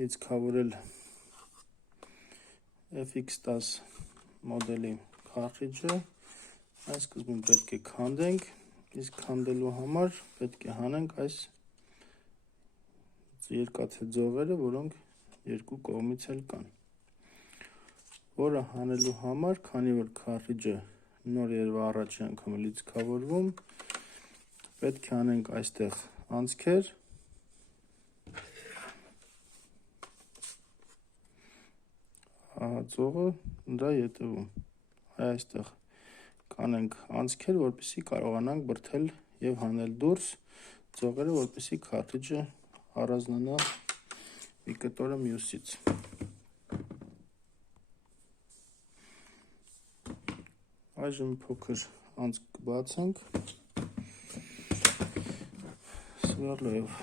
լիցքավորել FX-10 մոդելի քարտրիջը, այս սկզբում պետք է քանդենք, իսկ քանդելու համար պետք է հանենք այս երկաթե ձողերը, որոնք երկու կողմից էլ կան, որը հանելու համար, քանի որ քարտրիջը նոր երբ առաջի անգամ լիցքավորվում, պետք է անենք այստեղ անցքեր, ձողը դրա ետևում, այստեղ կանենք անցքեր, որպեսզի կարողանանք բրդել և հանել դուրս ձողերը, որպեսզի քարտրիջը առանձնանա մի կտորը մյուսից։ Այժմ փոքր անցք կբացենք սվերլով։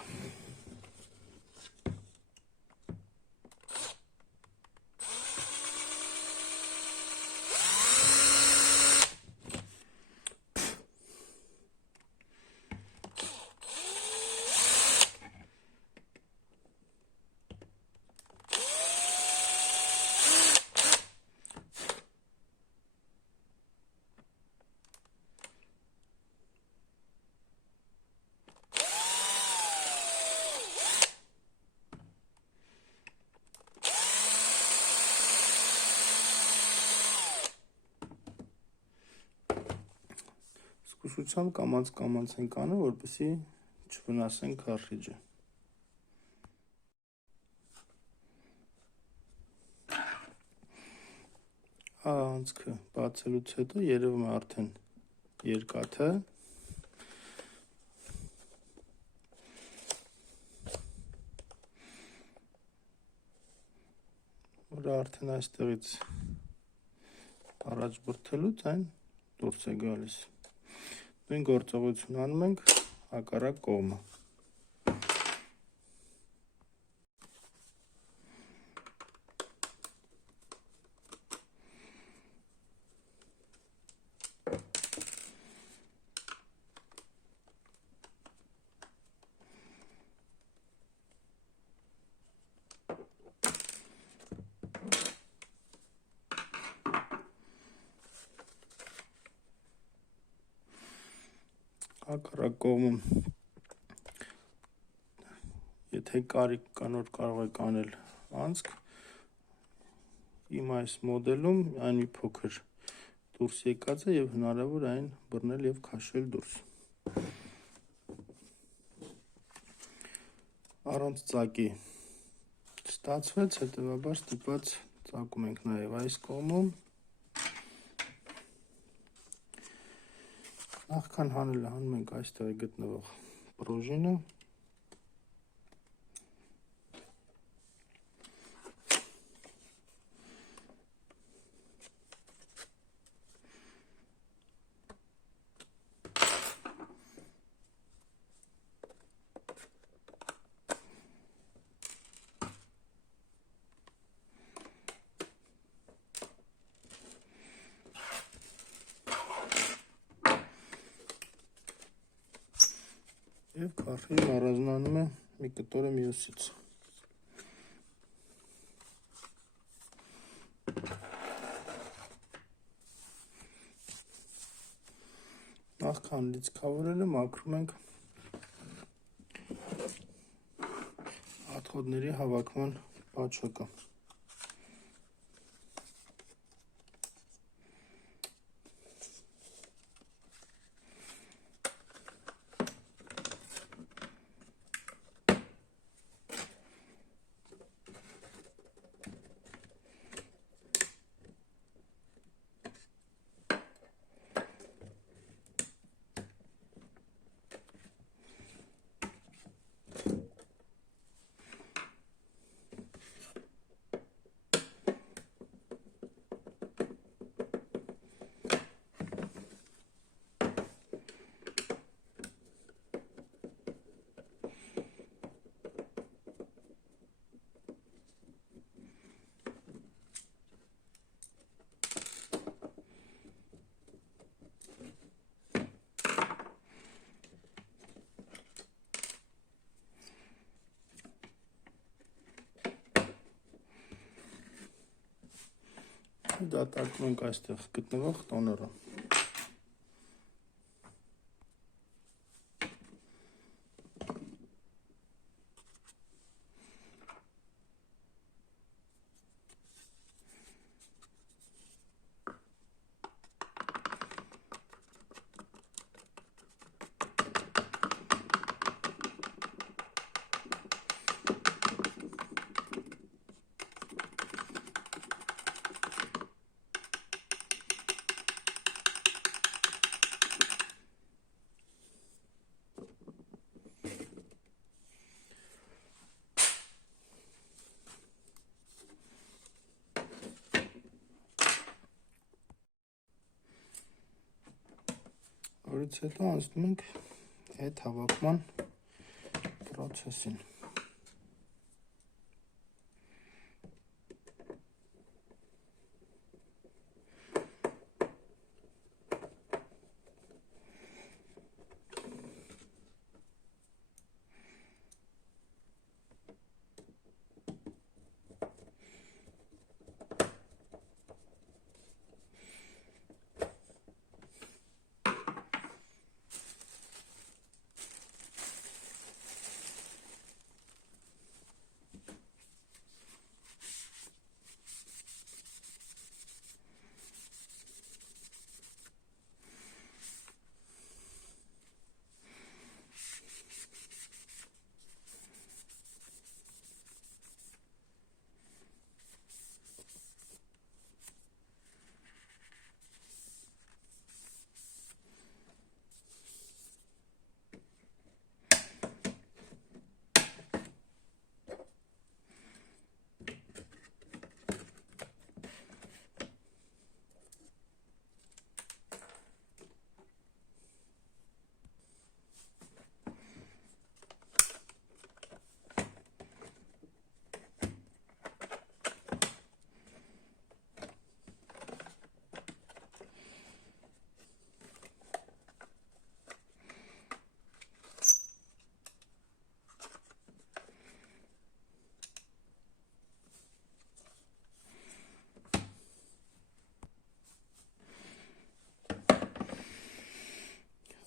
Զգուշությամբ կամաց ենք անում, որպեսզի չվնասենք քարտրիջը։ Անցքը բացելուց հետո երևում է արդեն երկաթե, որը արդեն այստեղից առաջ բրդելուց այն դուրս է գալիս։ Նույն գործողություն անում ենք հակառակ կողմը։ Հակառակ կողմում, եթե կարիք կա, նոր կարող եք անել անցք, իմ այս մոդելում այն մի փոքր դուրս եկած է և հնարավոր է այն բռնել և քաշել դուրս։ Առանց ծակի չստացվեց, հետևաբար ստիպված ծակում ենք նաև այս կողմում։ Նախքան հանելը հանում ենք այստեղ գտնվող պրուժինը, և քարտրիջն առանձնանում է մի կտորը մյուսից։ Նախքան լիցքավորելը մաքրում ենք աթոդների հավաքման պաչոկը։ դատարկում ենք այստեղ գտնվող տոները։ Որից հետո անցնում ենք այդ հավաքման պրոցեսին։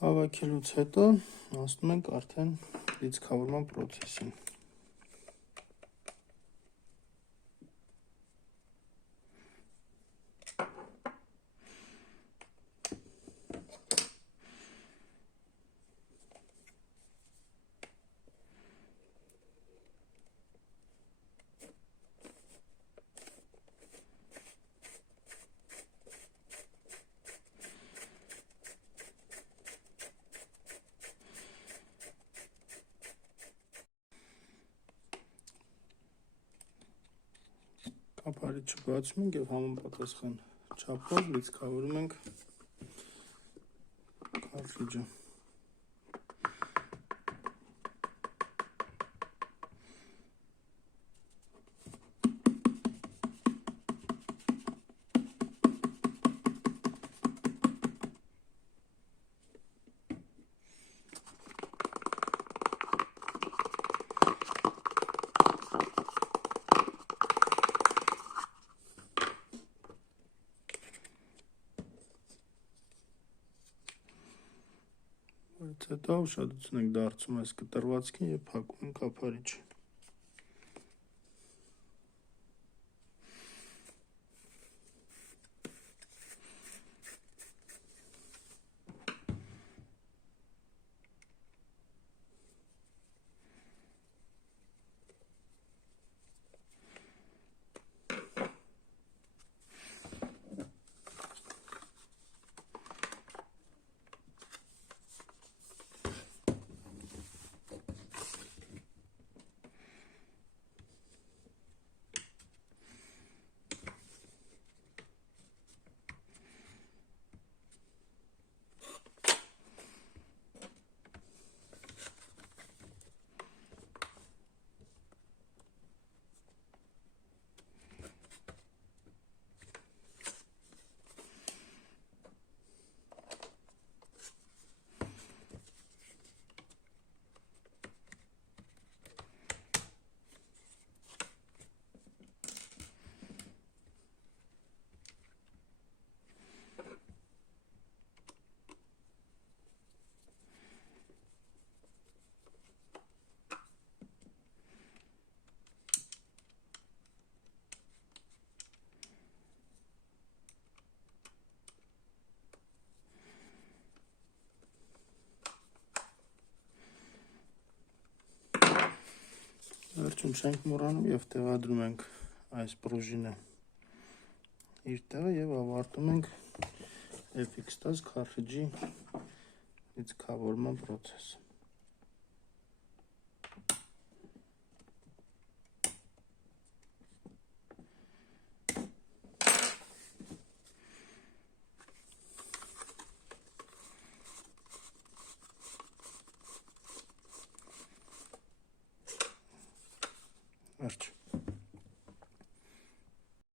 Հավաքելուց հետո անցնում ենք արդեն լիցքավորման պրոցեսին։ Կապարիչը բացում ենք և համապատասխան չափով լիցքավորում ենք կարտրիջը։ Հետո ուշադրություն ենք դարձում այս կտրվածքին և փակում ենք կապարիչը։ վերջում չենք մոռանում եւ տեղադրում ենք այս պրուժինը իր տեղը եւ ավարտում ենք FX-10 քարտրիջի լիցքավորման process-ը։ Վերջ։